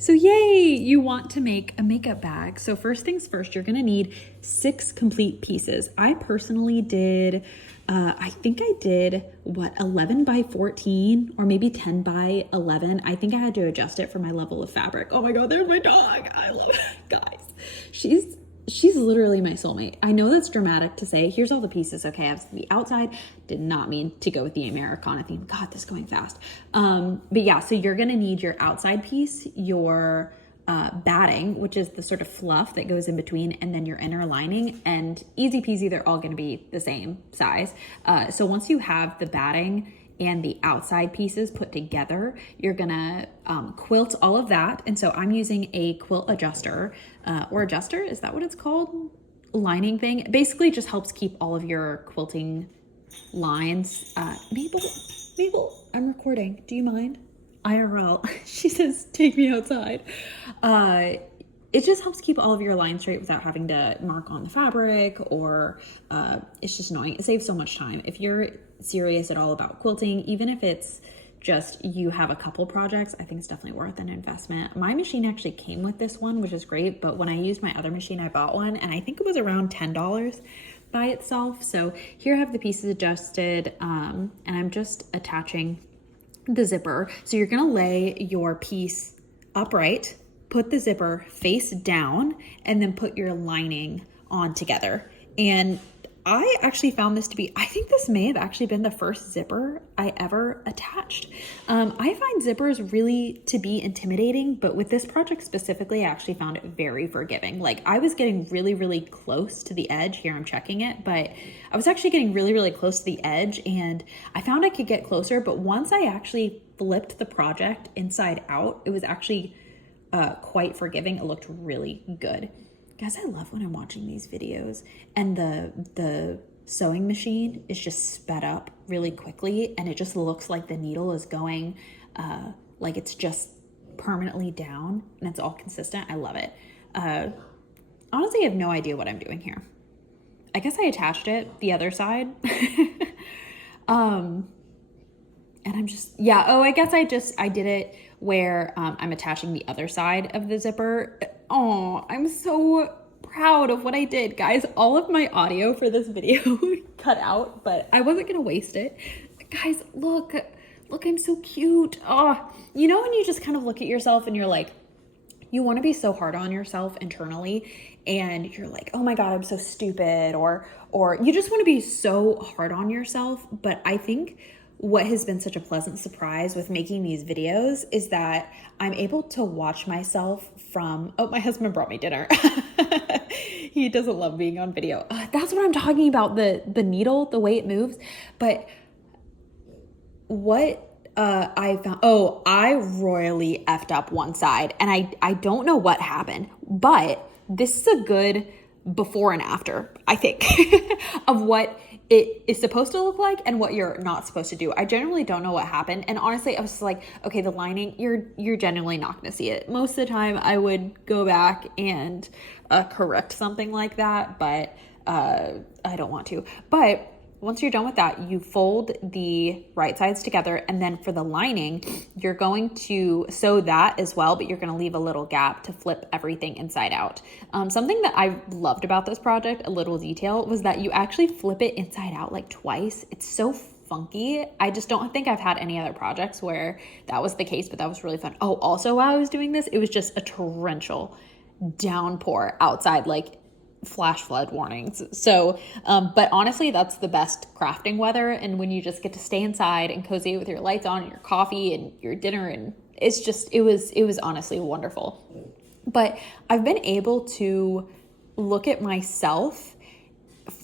So yay, you want to make a makeup bag. So first things first, you're gonna need 6 complete pieces. I personally did, I think I did, 11 by 14 or maybe 10 by 11. I think I had to adjust it for my level of fabric. Oh my God, there's my dog. I love it. Guys, she's literally my soulmate. I know that's dramatic to say. Here's all the pieces. Okay, I have the outside. Did not mean to go with the Americana theme. God, this is going fast. But yeah, so you're gonna need your outside piece, your batting, which is the sort of fluff that goes in between, and then your inner lining. And easy peasy, they're all gonna be the same size. So once you have the batting and the outside pieces put together, you're gonna quilt all of that. And so I'm using a quilt adjuster or adjuster, is that what it's called? Lining thing. It basically just helps keep all of your quilting lines. Mabel, I'm recording. Do you mind? IRL. She says, take me outside. It just helps keep all of your lines straight without having to mark on the fabric or it's just annoying. It saves so much time. If you're serious at all about quilting, even if it's just you have a couple projects, I think it's definitely worth an investment. My machine actually came with this one, which is great, but when I used my other machine, I bought one and I think it was around $10 by itself. So here I have the pieces adjusted and I'm just attaching the zipper. So you're gonna lay your piece upright, put the zipper face down, and then put your lining on together. And I actually found this to be, I think this may have actually been the first zipper I ever attached. I find zippers really to be intimidating, but with this project specifically, I actually found it very forgiving. Like I was getting really, really close to the edge. Here I'm checking it, but I was actually getting really, really close to the edge and I found I could get closer. But once I actually flipped the project inside out, it was actually quite forgiving. It looked really good. Guys, I love when I'm watching these videos and the sewing machine is just sped up really quickly and it just looks like the needle is going like it's just permanently down and it's all consistent. I love it. Honestly, I have no idea what I'm doing here. I guess I attached it the other side. And I'm just, yeah, oh, I guess I did it where I'm attaching the other side of the zipper. Oh, I'm so proud of what I did. Guys, all of my audio for this video cut out, but I wasn't gonna waste it. Guys, look, I'm so cute. Oh, you know when you just kind of look at yourself and you're like, you want to be so hard on yourself internally and you're like, oh my God, I'm so stupid, or you just want to be so hard on yourself. But I think what has been such a pleasant surprise with making these videos is that I'm able to watch myself from, oh, my husband brought me dinner. He doesn't love being on video. That's what I'm talking about, the needle, the way it moves. But what I found, oh, I royally effed up one side and I don't know what happened, but this is a good before and after, I think, of what it is supposed to look like and what you're not supposed to do. I generally don't know what happened. And honestly, I was just like, okay, the lining, you're genuinely not going to see it. Most of the time I would go back and correct something like that, but I don't want to. But once you're done with that, you fold the right sides together. And then for the lining, you're going to sew that as well, but you're going to leave a little gap to flip everything inside out. Something that I loved about this project, a little detail, was that you actually flip it inside out like twice. It's so funky. I just don't think I've had any other projects where that was the case, but that was really fun. Oh, also while I was doing this, it was just a torrential downpour outside, like flash flood warnings. So, but honestly, that's the best crafting weather. And when you just get to stay inside and cozy with your lights on and your coffee and your dinner, and it's just, it was honestly wonderful. But I've been able to look at myself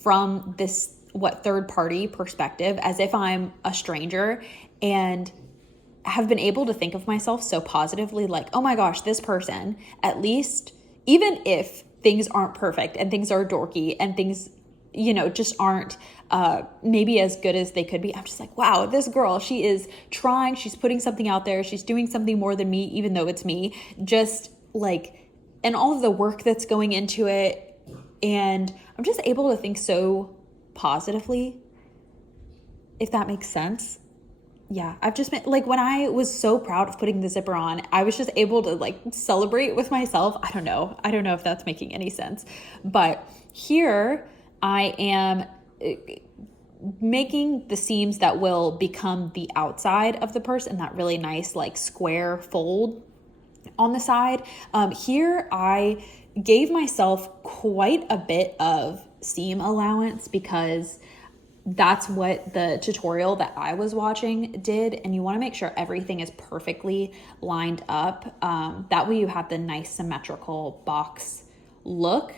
from this, third party perspective, as if I'm a stranger, and have been able to think of myself so positively, like, oh my gosh, this person, at least, even if things aren't perfect and things are dorky and things, just aren't maybe as good as they could be, I'm just like, wow, this girl, she is trying, she's putting something out there, she's doing something more than me, even though it's me, just like, and all of the work that's going into it. And I'm just able to think so positively, if that makes sense. Yeah, I've just been like, when I was so proud of putting the zipper on, I was just able to like celebrate with myself. I don't know. I don't know if that's making any sense. But here I am making the seams that will become the outside of the purse and that really nice like square fold on the side. Here I gave myself quite a bit of seam allowance because that's what the tutorial that I was watching did. And you want to make sure everything is perfectly lined up. That way you have the nice symmetrical box look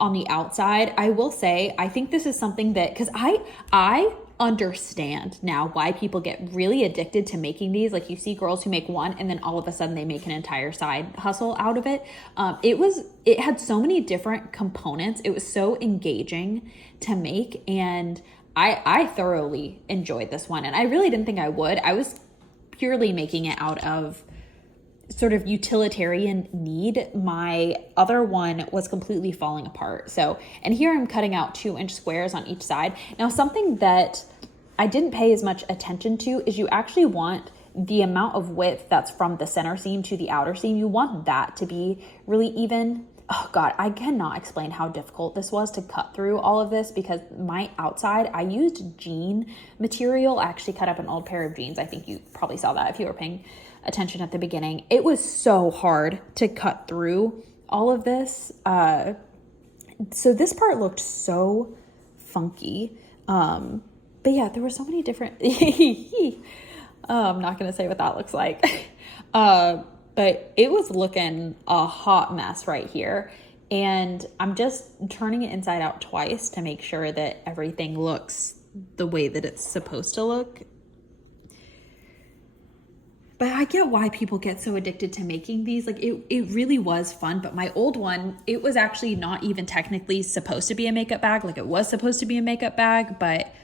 on the outside. I will say, I think this is something that, because I understand now why people get really addicted to making these. Like, you see girls who make one and then all of a sudden they make an entire side hustle out of it. It had so many different components. It was so engaging to make, and I thoroughly enjoyed this one. And I really didn't think I would. I was purely making it out of sort of utilitarian need. My other one was completely falling apart. So, and here I'm cutting out 2-inch squares on each side. Now, something that I didn't pay as much attention to is you actually want the amount of width that's from the center seam to the outer seam. You want that to be really even. Oh God, I cannot explain how difficult this was to cut through all of this, because my outside, I used jean material. I actually cut up an old pair of jeans. I think you probably saw that if you were paying attention at the beginning. It was so hard to cut through all of this. So this part looked so funky. But yeah, there were so many different, I'm not going to say what that looks like. But it was looking a hot mess right here. And I'm just turning it inside out twice to make sure that everything looks the way that it's supposed to look. But I get why people get so addicted to making these. Like, it really was fun. But my old one, it was actually not even technically supposed to be a makeup bag. Like, it was supposed to be a makeup bag, but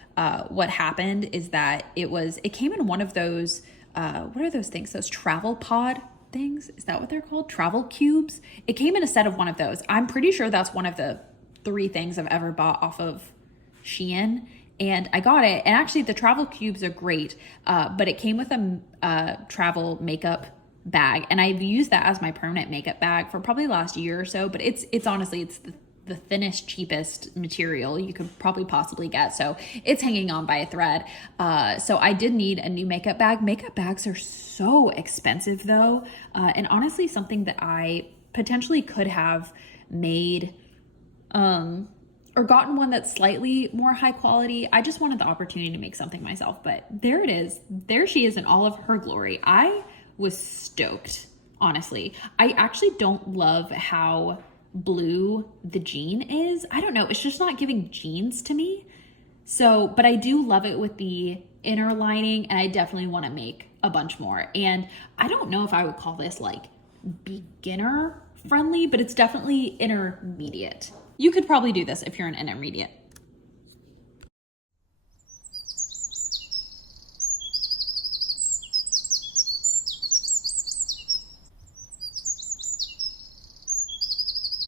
what happened is that it came in one of those, what are those things? Those travel pod things? Is that what they're called? Travel cubes? It came in a set of one of those. I'm pretty sure that's one of the 3 things I've ever bought off of Shein. And I got it. And actually the travel cubes are great. But it came with a travel makeup bag. And I've used that as my permanent makeup bag for probably the last year or so. But it's honestly, it's the thinnest, cheapest material you could probably possibly get. So it's hanging on by a thread. So I did need a new makeup bag. Makeup bags are so expensive though. And honestly, something that I potentially could have made, or gotten one that's slightly more high quality. I just wanted the opportunity to make something myself, but there it is. There she is in all of her glory. I was stoked, honestly. I actually don't love how blue the jean is. I don't know. It's just not giving jeans to me. So, but I do love it with the inner lining, and I definitely want to make a bunch more. And I don't know if I would call this like beginner friendly, but it's definitely intermediate. You could probably do this if you're an intermediate.